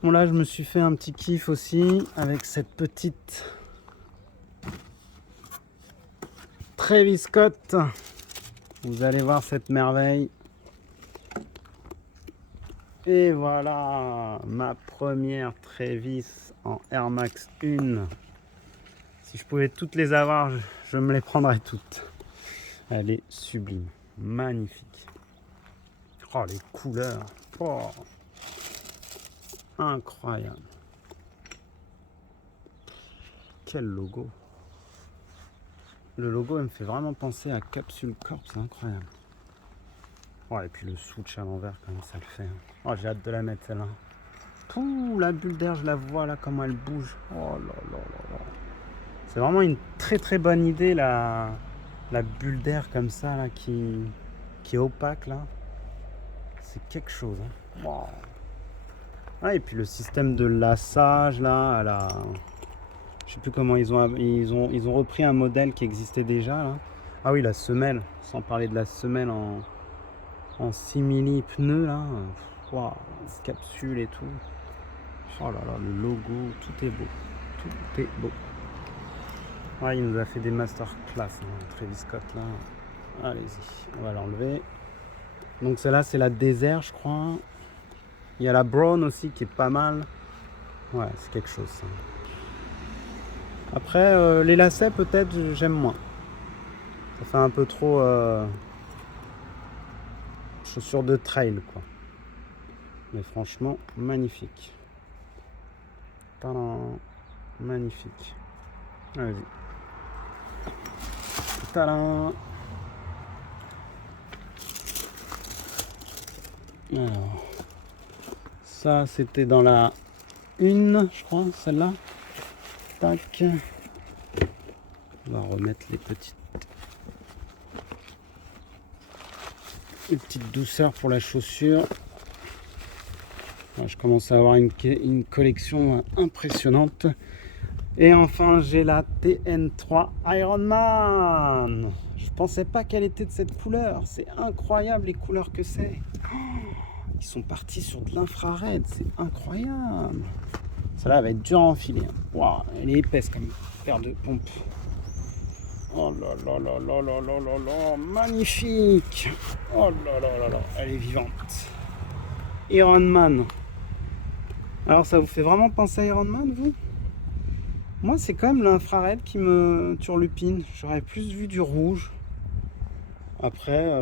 Bon là je me suis fait un petit kiff aussi avec cette petite Travis Scott. Vous allez voir cette merveille. Et voilà ma première Travis en Air Max 1. Si je pouvais toutes les avoir, je me les prendrais toutes. Elle est sublime, magnifique. Oh les couleurs, oh, incroyable. Quel logo. Le logo elle me fait vraiment penser à Capsule Corp, c'est incroyable. Oh, et puis le switch à l'envers, comment ça le fait. Oh, j'ai hâte de la mettre celle-là. Pouh, la bulle d'air, je la vois là, comment elle bouge. Oh là là là là. C'est vraiment une très très bonne idée la bulle d'air comme ça là qui est opaque là. C'est quelque chose. Hein. Wow. Ah, et puis le système de lassage là, je sais plus comment ils ont repris un modèle qui existait déjà là. Ah oui, la semelle, sans parler de la semelle en simili pneus là. Wow, capsule et tout. Oh là là, le logo, tout est beau. Tout est beau. Ouais, il nous a fait des masterclass, hein, Travis Scott là. Allez-y, on va l'enlever. Donc celle-là, c'est la désert, je crois. Il y a la brown aussi qui est pas mal. Ouais, c'est quelque chose ça. Après, les lacets, peut-être, j'aime moins. Ça fait un peu trop chaussures de trail, quoi. Mais franchement, magnifique. Tadam, magnifique. Allez-y. Tadam. Alors, ça, c'était dans la 1, je crois, celle-là. Tac. On va remettre les petites douceurs pour la chaussure. Je commence à avoir une collection impressionnante. Et enfin, j'ai la TN3 Ironman. Je pensais pas qu'elle était de cette couleur. C'est incroyable les couleurs que c'est. Ils sont partis sur de l'infrared. C'est incroyable. Celle-là va être dure à enfiler. Wow, elle est épaisse comme une paire de pompes. Oh là là là là là là là là, magnifique. Oh là là là là, elle est vivante. Ironman. Alors ça vous fait vraiment penser à Ironman, vous? Moi, c'est quand même l'infrared qui me turlupine. J'aurais plus vu du rouge. Après,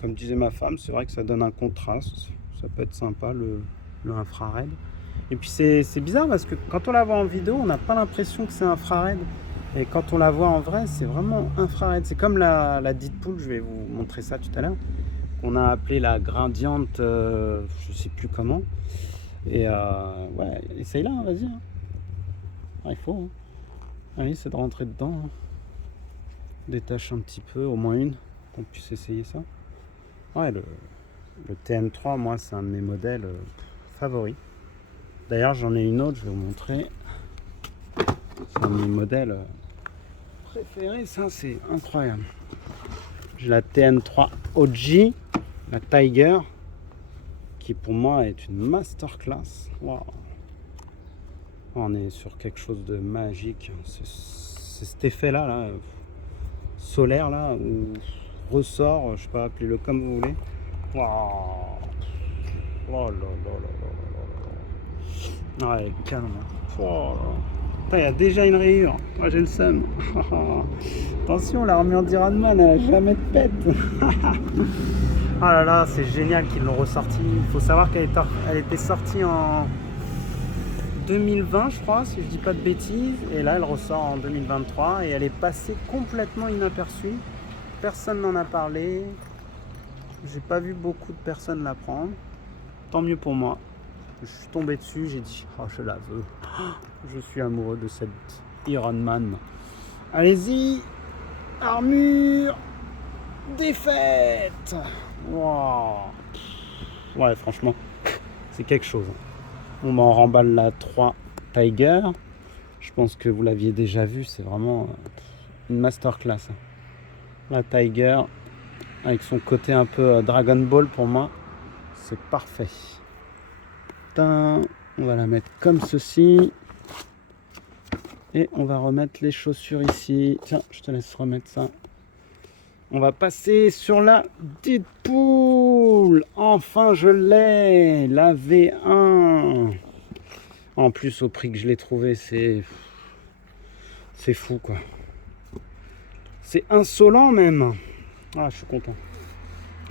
comme disait ma femme, c'est vrai que ça donne un contraste. Ça peut être sympa, le infrared. Et puis c'est bizarre parce que quand on la voit en vidéo, on n'a pas l'impression que c'est infrared. Et quand on la voit en vrai, c'est vraiment infrared. C'est comme la Deadpool, je vais vous montrer ça tout à l'heure, qu'on a appelé la Gradiente, je sais plus comment. Et ouais, essaye là, hein, vas-y. Hein. Ah, il faut. Hein. Allez, c'est de rentrer dedans. Hein. Détache un petit peu, au moins une, qu'on puisse essayer ça. Ouais, le TN3, moi, c'est un de mes modèles favoris. D'ailleurs, j'en ai une autre, je vais vous montrer. C'est un de mes modèles préférés, ça, c'est incroyable. J'ai la TN3 OG, la Tiger, qui pour moi est une masterclass. Wow. On est sur quelque chose de magique. C'est cet effet-là, là, solaire, là, ou ressort, je sais pas, appelez-le comme vous voulez. Wow. Oh là là là là là là là. Ouais, calme. Oh là. Il y a déjà une rayure. Moi, j'ai le seum. Attention, la remis en Ironman, elle a jamais de pète. Ah là là, c'est génial qu'ils l'ont ressorti. Il faut savoir qu'elle était sortie en 2020, je crois, si je dis pas de bêtises. Et là, elle ressort en 2023 et elle est passée complètement inaperçue. Personne n'en a parlé. J'ai pas vu beaucoup de personnes la prendre. Tant mieux pour moi. Je suis tombé dessus, j'ai dit, oh, je la veux. Je suis amoureux de cette Ironman. Allez-y, armure, défaite. Wow. Ouais, franchement, c'est quelque chose. On m'en remballe la 3 Tiger. Je pense que vous l'aviez déjà vu, c'est vraiment une masterclass. La Tiger, avec son côté un peu Dragon Ball pour moi, c'est parfait. Tain. On va la mettre comme ceci. Et on va remettre les chaussures ici. Tiens, je te laisse remettre ça. On va passer sur la Deadpool. Enfin, je l'ai. La V1. En plus, au prix que je l'ai trouvé, c'est fou, quoi. C'est insolent, même. Ah, je suis content.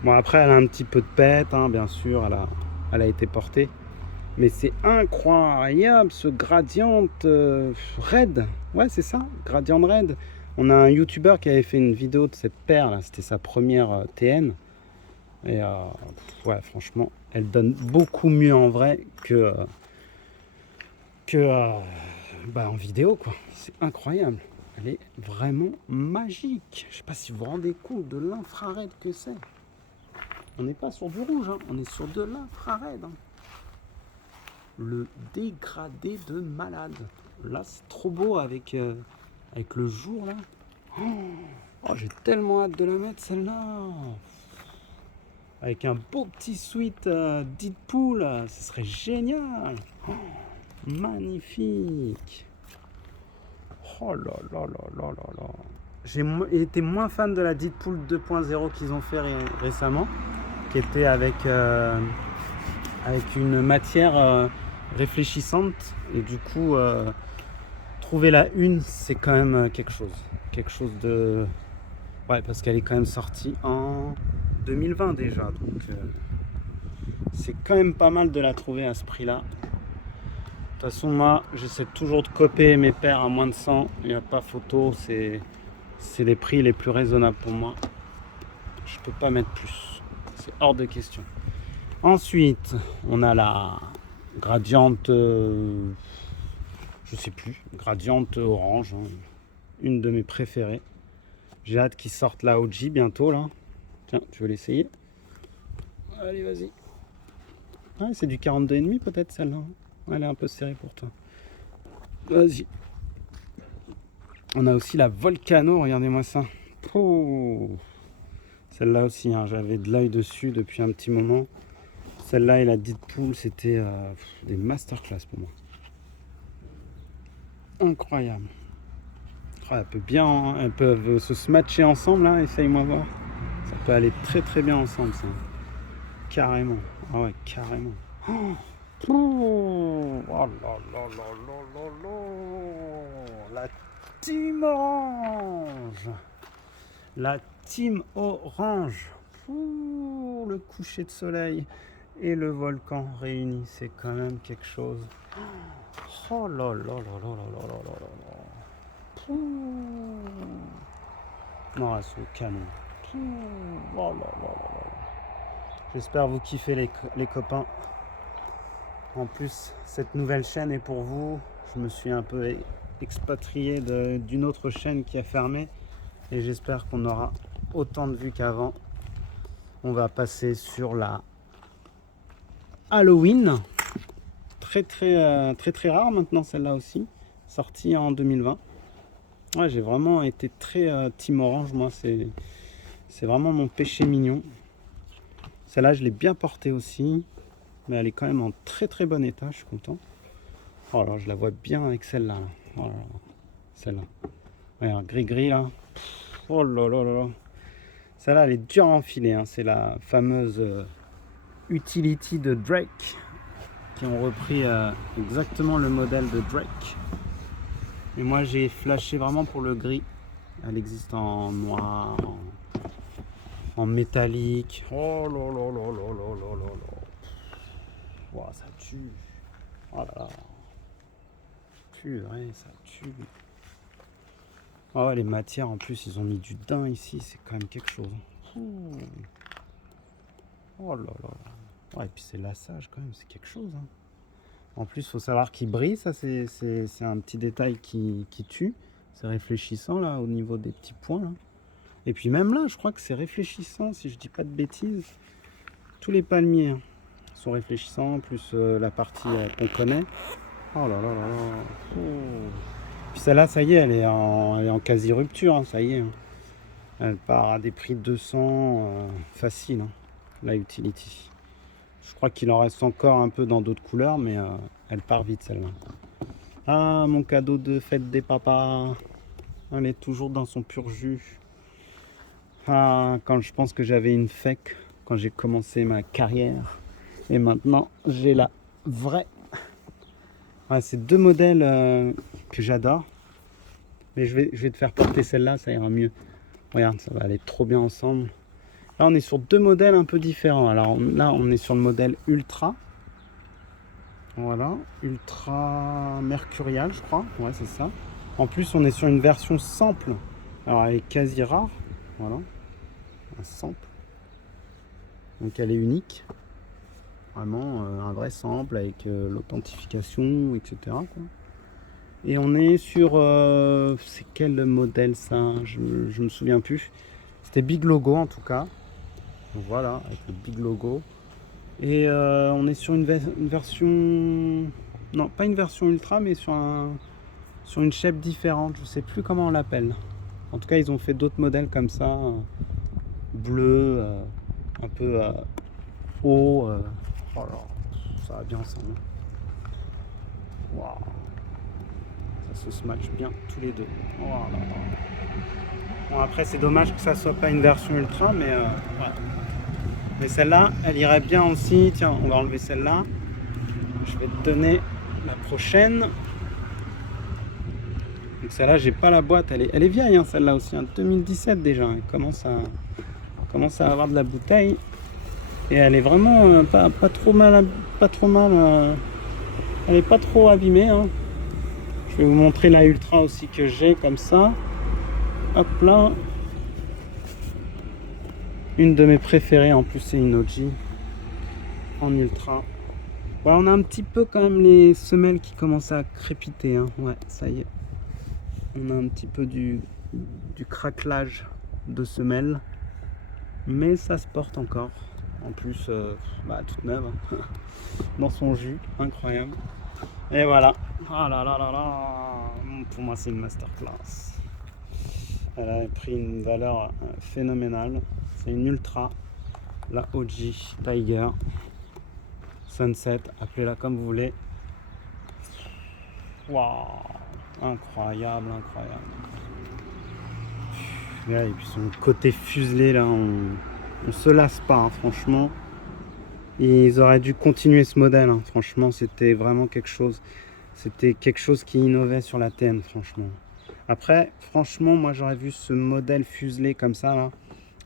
Bon, après, elle a un petit peu de pète, hein, bien sûr. Elle a été portée. Mais c'est incroyable, ce Gradient Red. Ouais, c'est ça, Gradient Red. On a un YouTuber qui avait fait une vidéo de cette paire, là. C'était sa première TN. Et ouais, franchement, elle donne beaucoup mieux en vrai que en vidéo, quoi. C'est incroyable. Elle est vraiment magique. Je sais pas si vous vous rendez compte de l'infrared que c'est. On n'est pas sur du rouge, hein. On est sur de l'infrared, hein. Le dégradé de malade. Là, c'est trop beau avec le jour, là. Oh, j'ai tellement hâte de la mettre, celle-là. Avec un beau petit sweat Deadpool, ce serait génial. Oh, magnifique. Oh là là là là là là. J'ai été moins fan de la Deadpool 2.0 qu'ils ont fait récemment, qui était avec une matière réfléchissante. Et du coup, trouver la une, c'est quand même quelque chose. Quelque chose de... Ouais, parce qu'elle est quand même sortie en 2020 déjà. Donc, c'est quand même pas mal de la trouver à ce prix-là. De toute façon, moi, j'essaie toujours de copier mes paires à moins de 100. Il n'y a pas photo. C'est les prix les plus raisonnables pour moi. Je peux pas mettre plus. C'est hors de question. Ensuite, on a la Gradiente, je sais plus, Gradiente orange, hein, une de mes préférées. J'ai hâte qu'ils sortent la OG bientôt là. Tiens, tu veux l'essayer? Allez, vas-y. Ah, c'est du 42,5 peut-être celle-là. Elle est un peu serrée pour toi. Vas-y. On a aussi la Volcano, regardez-moi ça. Oh. Celle-là aussi, hein, j'avais de l'œil dessus depuis un petit moment. Celle-là et la Deadpool, c'était des masterclass pour moi. Incroyable. Oh, elles peuvent se smatcher ensemble, là, essaye-moi voir. Ça peut aller très très bien ensemble, ça. Carrément. Ah ouais, carrément. Oh, oh là là là là là là. La team orange. La team orange. Ouh, le coucher de soleil et le volcan réunis, c'est quand même quelque chose. Oh là là là là là là là là là. Non, elles sont canon. Oh là là là là. J'espère vous kiffer les copains. En plus, cette nouvelle chaîne est pour vous. Je me suis un peu expatrié d'une autre chaîne qui a fermé. Et j'espère qu'on aura autant de vues qu'avant. On va passer sur la Halloween. Très très rare maintenant celle-là aussi. Sortie en 2020. Ouais, j'ai vraiment été très team orange. Moi, c'est vraiment mon péché mignon. Celle-là, je l'ai bien portée aussi. Mais elle est quand même en très très bon état. Je suis content. Oh là, je la vois bien avec celle-là. Oh là là. Celle-là. Regarde, gris-gris là. Oh là là là là. Celle-là, elle est dure à enfiler. Hein. C'est la fameuse Utility de Drake. Qui ont repris exactement le modèle de Drake. Et moi, j'ai flashé vraiment pour le gris. Elle existe en noir, en métallique. Oh là là là là là là là là. Wow, ça tue. Oh là là. Purée, ça tue. Oh, les matières en plus, ils ont mis du daim ici, c'est quand même quelque chose. Oh là là là. Ouais, et puis c'est lassage quand même, c'est quelque chose. Hein. En plus, il faut savoir qu'il brille, ça c'est un petit détail qui tue. C'est réfléchissant là au niveau des petits points. Là. Et puis même là, je crois que c'est réfléchissant, si je dis pas de bêtises. Tous les palmiers hein, sont réfléchissants, plus la partie qu'on connaît. Oh là là là là. Oh. Puis celle-là, ça y est, elle est en quasi-rupture, hein, ça y est. Hein. Elle part à des prix de 200 facile, hein, la Utility. Je crois qu'il en reste encore un peu dans d'autres couleurs, mais Elle part vite celle-là. Ah, mon cadeau de fête des papas. Elle est toujours dans son pur jus. Ah, quand je pense que j'avais une FEC quand j'ai commencé ma carrière. Et maintenant, j'ai la vraie. Ah, c'est deux modèles que j'adore. Mais je vais te faire porter celle-là, ça ira mieux. Regarde, ça va aller trop bien ensemble. Là, on est sur deux modèles un peu différents. Alors là, on est sur le modèle Ultra. Voilà, Ultra Mercurial, je crois. Ouais, c'est ça. En plus, on est sur une version sample. Alors, elle est quasi rare. Voilà, un sample. Donc, elle est unique. Vraiment un vrai sample avec l'authentification, etc. quoi. Et on est sur... c'est quel modèle ça? Je me souviens plus. C'était Big Logo en tout cas. Donc voilà, avec le Big Logo. Et on est sur une version... Non, pas une version ultra, mais sur une shape différente. Je sais plus comment on l'appelle. En tout cas, ils ont fait d'autres modèles comme ça. Bleu, un peu haut. Oh là, ça va bien ensemble. Waouh. Ça se match bien tous les deux. Oh là là. Bon, après, c'est dommage que ça soit pas une version ultra, mais ouais. Mais celle-là, elle irait bien aussi. Tiens, on va enlever celle-là. Je vais te donner la prochaine. Donc celle-là, j'ai pas la boîte. Elle est vieille, hein, celle-là aussi. Hein, 2017 déjà. Elle commence à avoir de la bouteille. Et elle est vraiment pas trop mal. Elle est pas trop abîmée. Hein. Je vais vous montrer la Ultra aussi que j'ai comme ça. Hop là. Une de mes préférées, en plus c'est une OG en Ultra. Ouais, on a un petit peu quand même les semelles qui commencent à crépiter. Hein. Ouais, ça y est. On a un petit peu du craquelage de semelles. Mais ça se porte encore. En plus, toute neuve. Hein. Dans son jus, incroyable. Et voilà. Ah là là là là. Pour moi, c'est une masterclass. Elle a pris une valeur phénoménale. C'est une Ultra. La OG Tiger. Sunset, appelez-la comme vous voulez. Waouh. Incroyable, incroyable. Ouais, et puis son côté fuselé là, on se lasse pas, hein, franchement. Ils auraient dû continuer ce modèle, hein. Franchement, c'était vraiment quelque chose. C'était quelque chose qui innovait sur la TN, franchement. Après, franchement, moi j'aurais vu ce modèle fuselé comme ça, là,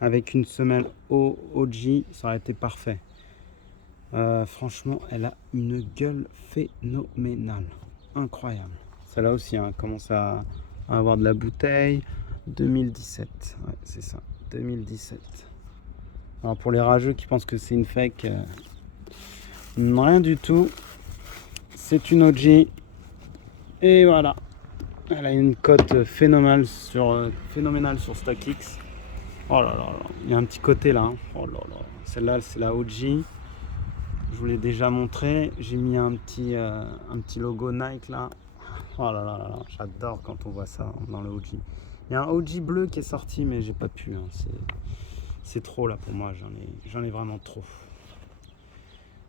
avec une semelle OG, ça aurait été parfait. Franchement, elle a une gueule phénoménale. Incroyable. Celle-là aussi, hein, commence à avoir de la bouteille. 2017, ouais, c'est ça, 2017. Alors pour les rageux qui pensent que c'est une fake, rien du tout. C'est une OG. Et voilà. Elle a une cote phénoménale sur StockX. Oh là là là. Il y a un petit côté là. Hein. Oh là là. Celle-là, c'est la OG. Je vous l'ai déjà montré. J'ai mis un petit logo Nike là. Oh là là là là. J'adore quand on voit ça dans le OG. Il y a un OG bleu qui est sorti, mais j'ai pas pu. Hein. C'est trop là pour moi. J'en ai vraiment trop.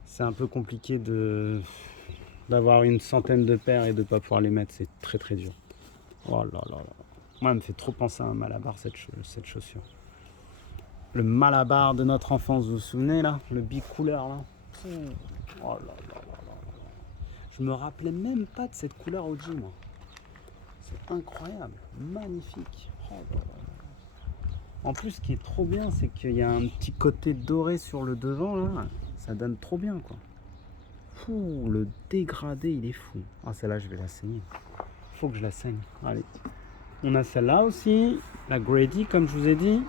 C'est un peu compliqué d'avoir une centaine de paires et de pas pouvoir les mettre. C'est très très dur. Oh là là là. Moi, elle me fait trop penser à un Malabar cette chaussure. Le Malabar de notre enfance, vous vous souvenez là? Le bicouleur là. Oh là là là là. Je me rappelais même pas de cette couleur OG moi. C'est incroyable, magnifique. Oh là là. En plus, ce qui est trop bien, c'est qu'il y a un petit côté doré sur le devant là. Ça donne trop bien quoi. Fou, le dégradé, il est fou. Ah, celle-là, je vais la saigner. Faut que je la saigne. Allez. On a celle-là aussi, la Grady, comme je vous ai dit.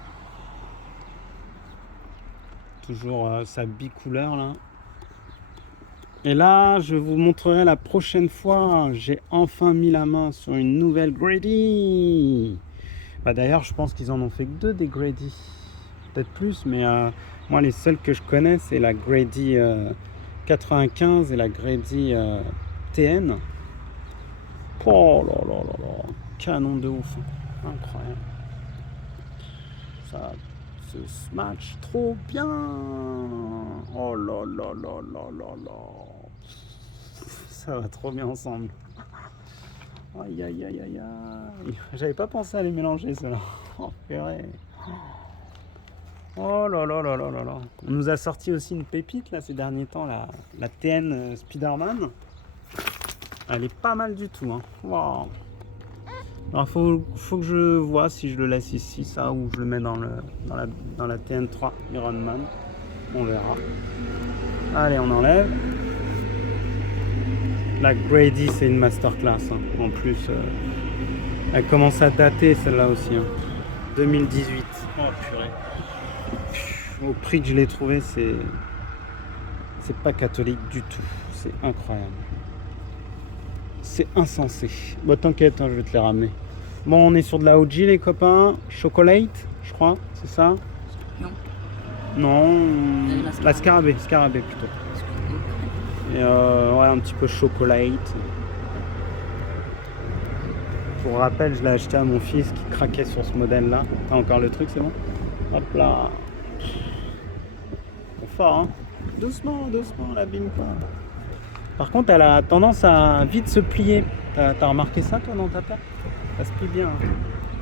Toujours sa bicouleur là. Et là, je vous montrerai la prochaine fois. J'ai enfin mis la main sur une nouvelle Grady. D'ailleurs, je pense qu'ils en ont fait que deux des Grady. Peut-être plus, mais moi, les seules que je connais, c'est la Grady 95 et la Grady TN. Oh là là là là. Canon de ouf. Incroyable. Ça se match trop bien. Oh là là là là là là. Ça va trop bien ensemble. Aïe aïe aïe aïe aïe. J'avais pas pensé à les mélanger ceux-là. Oh purée. Oh là là là là là là. On nous a sorti aussi une pépite là ces derniers temps, la TN Spider-Man. Elle est pas mal du tout. Hein. Wow. Alors faut que je vois si je le laisse ici, ça, ou je le mets dans la TN3 Iron Man. On verra. Allez, on enlève. La Grady, c'est une masterclass. Hein. En plus, elle commence à dater celle-là aussi. Hein. 2018. Oh purée. Au prix que je l'ai trouvé, c'est pas catholique du tout. C'est incroyable. C'est insensé. Bon, t'inquiète, hein, je vais te les ramener. Bon, on est sur de la OG, les copains. Chocolate, je crois, c'est ça? Non. Non, la scarabée plutôt. Et ouais, un petit peu chocolate. Pour rappel, je l'ai acheté à mon fils qui craquait sur ce modèle-là. T'as encore le truc, c'est bon? Hop là. C'est fort, hein? Doucement, doucement, l'abîme pas. Par contre, elle a tendance à vite se plier. T'as remarqué ça, toi, dans ta paire? Ça se plie bien. Hein.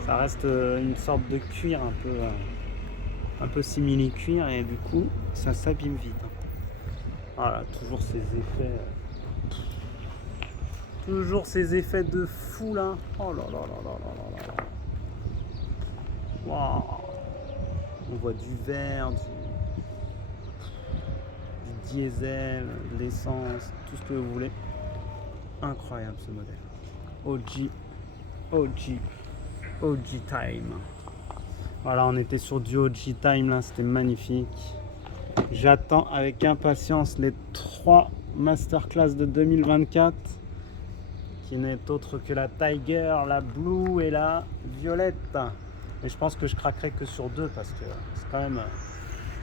Ça reste une sorte de cuir un peu simili-cuir et du coup, ça s'abîme vite. Hein. Voilà, toujours ces effets. Toujours ces effets de fou là. Oh là là là là là là là. Waouh. On voit du verre, du diesel, de l'essence, tout ce que vous voulez. Incroyable ce modèle. OG Time. Voilà, on était sur du OG Time là, c'était magnifique. J'attends avec impatience les 3 masterclass de 2024 qui n'est autre que la Tiger, la Blue et la Violette. Et je pense que je craquerai que sur 2 parce que c'est quand même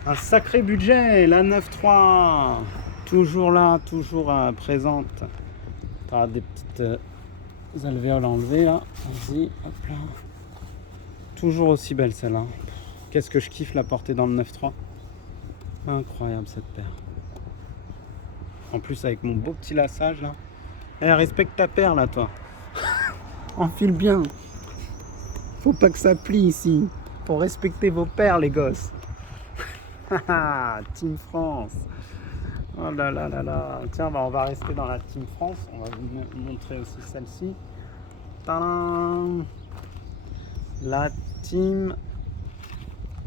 un sacré budget. La 9.3 toujours là, toujours présente. Tu as des petites alvéoles enlevées là. Vas-y, hop là. Toujours aussi belle celle-là. Qu'est-ce que je kiffe la porter dans le 9.3. Incroyable cette paire. En plus avec mon beau petit lassage là. Eh, respecte ta paire là toi. Enfile bien. Faut pas que ça plie ici. Faut respecter vos paires les gosses. Team France. Oh là là là là. Tiens, bah, on va rester dans la Team France. On va vous montrer aussi celle-ci. Tadam. La Team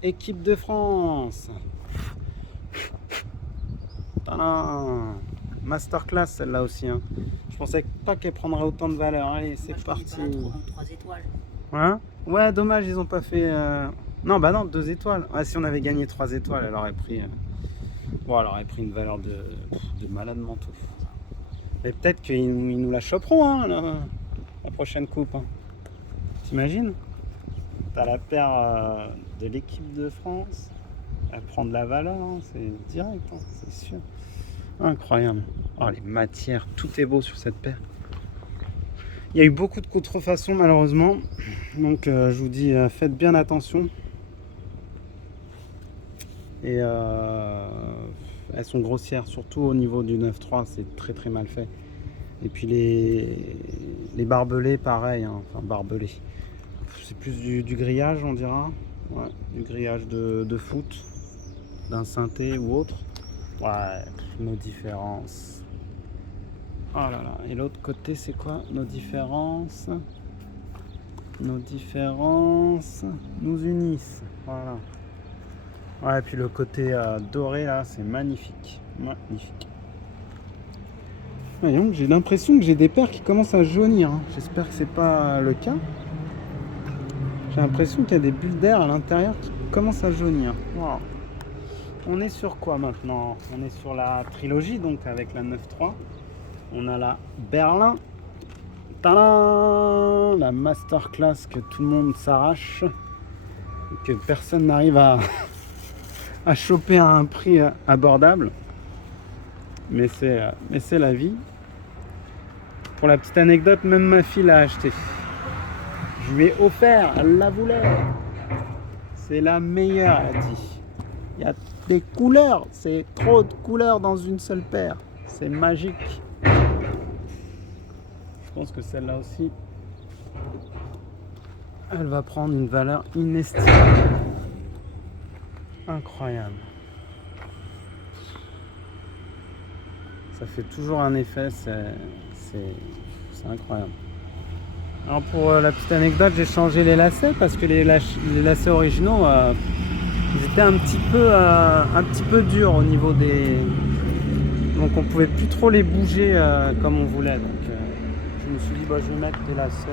Équipe de France. Tadam. Masterclass celle-là aussi. Hein. Je pensais pas qu'elle prendrait autant de valeur. Allez, c'est parti. 3 étoiles. Hein? Ouais, dommage, ils ont pas fait. Non, bah non, 2 étoiles. Ouais, si on avait gagné 3 étoiles, elle aurait pris. Bon, elle aurait pris une valeur de malade mental. Mais peut-être qu'ils nous la choperont, hein, la prochaine coupe. Hein. T'imagines? T'as la paire de l'équipe de France. Elle prend de la valeur, hein, c'est direct, hein, c'est sûr. Incroyable. Oh, les matières, tout est beau sur cette paire. Il y a eu beaucoup de contrefaçons malheureusement. Donc je vous dis, faites bien attention. Et elles sont grossières, surtout au niveau du 9.3, c'est très très mal fait. Et puis les barbelés, pareil, hein, enfin barbelés. C'est plus du grillage, on dira. Ouais, du grillage de foot, d'un synthé ou autre. Ouais, nos différences. Oh là là, et l'autre côté, c'est quoi nos différences? Nos différences nous unissent. Voilà. Ouais, et puis le côté doré là, c'est magnifique. Magnifique. Voyons, j'ai l'impression que j'ai des paires qui commencent à jaunir. Hein. J'espère que c'est pas le cas. J'ai l'impression qu'il y a des bulles d'air à l'intérieur qui commencent à jaunir. Wow. On est sur quoi maintenant? On est sur la trilogie, donc avec la 9.3. On a la Berlin. Tadam! La masterclass que tout le monde s'arrache. Que personne n'arrive à choper à un prix abordable. Mais c'est la vie. Pour la petite anecdote, même ma fille l'a acheté. Je lui ai offert, elle la voulait. C'est la meilleure, elle a dit. Il y a des couleurs, c'est trop de couleurs dans une seule paire. C'est magique. pense que celle-là aussi, elle va prendre une valeur inestimable. Incroyable. Ça fait toujours un effet, c'est incroyable. Alors pour la petite anecdote, j'ai changé les lacets parce que les lacets originaux, ils étaient un petit peu durs au niveau des... Donc on pouvait plus trop les bouger comme on voulait. Donc je me suis dit, bah, je vais mettre des lacets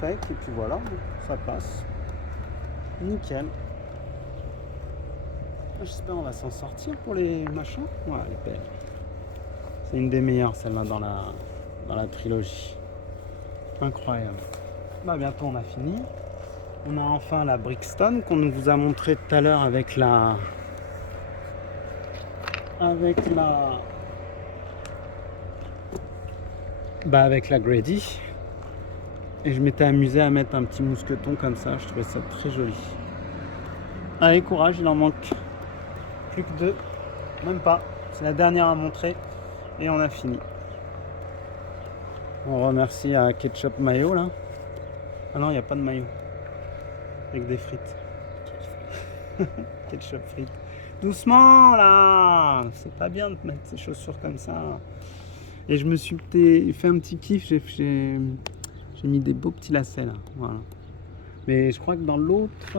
secs et puis voilà, ça passe. Nickel. J'espère qu'on va s'en sortir pour les machins. Ouais, elle est belle. C'est une des meilleures, celle-là, dans la trilogie. Incroyable. Bah, bientôt, on a fini. On a enfin la Brixton qu'on vous a montré tout à l'heure avec la Grady. Et je m'étais amusé à mettre un petit mousqueton comme ça. Je trouvais ça très joli. Allez, courage, il en manque plus que 2. Même pas. C'est la dernière à montrer. Et on a fini. On remercie à Ketchup Mayo là. Ah non, il n'y a pas de maillot. Avec des frites. Ketchup frites. Doucement là. C'est pas bien de mettre ses chaussures comme ça. Et je me suis fait un petit kiff. J'ai mis des beaux petits lacets là. Voilà. Mais je crois que dans l'autre...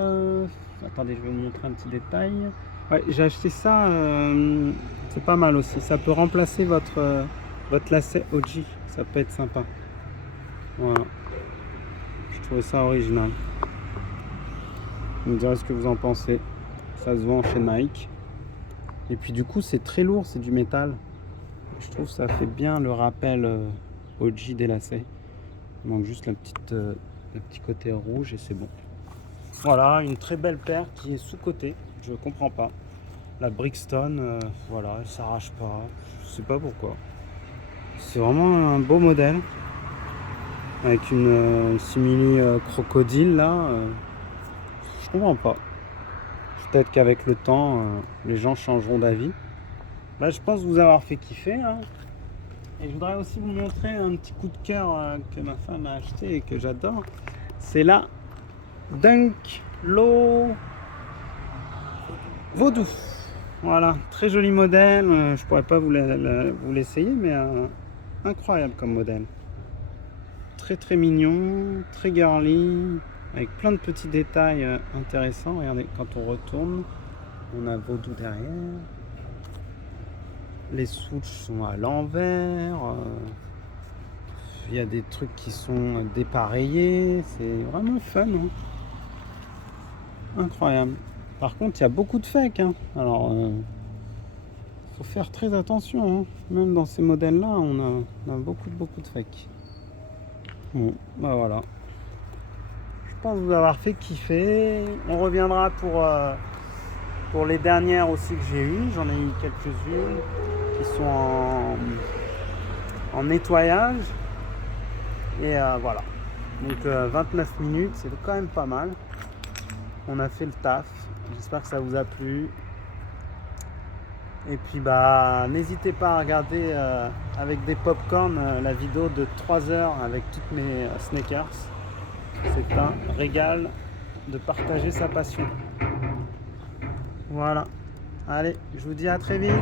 Attendez, je vais vous montrer un petit détail. Ouais, j'ai acheté ça. C'est pas mal aussi. Ça peut remplacer votre lacet OG. Ça peut être sympa. Voilà. Je trouvais ça original. Vous me direz ce que vous en pensez. Ça se vend chez Nike. Et puis du coup, c'est très lourd. C'est du métal. Je trouve que ça fait bien le rappel OG des lacets. Il manque juste le petit côté rouge et c'est bon. Voilà, une très belle paire qui est sous-cotée. Je comprends pas. La Brixton, voilà, elle s'arrache pas. Je sais pas pourquoi. C'est vraiment un beau modèle. Avec une simili crocodile là. Je comprends pas. Peut-être qu'avec le temps, les gens changeront d'avis. Bah, je pense vous avoir fait kiffer. Hein. Et je voudrais aussi vous montrer un petit coup de cœur que ma femme a acheté et que j'adore. C'est la Dunk Low Vaudou. Voilà, très joli modèle. Je pourrais pas vous l'essayer, mais incroyable comme modèle. Très très mignon, très girly, avec plein de petits détails intéressants. Regardez, quand on retourne, on a Vaudou derrière. Les switches sont à l'envers. Il y a des trucs qui sont dépareillés. C'est vraiment fun. Hein. Incroyable. Par contre, il y a beaucoup de fake. Hein. Alors, faut faire très attention. Hein. Même dans ces modèles-là, on a beaucoup de fake. Bon, bah voilà. Je pense vous avoir fait kiffer. On reviendra pour les dernières aussi que j'ai eues. J'en ai eu quelques-unes qui sont en nettoyage. Et voilà. Donc 29 minutes, c'est quand même pas mal. On a fait le taf. J'espère que ça vous a plu. Et puis bah n'hésitez pas à regarder avec des popcorn la vidéo de 3 heures avec toutes mes sneakers. C'est un régal de partager sa passion. Voilà. Allez, je vous dis à très vite.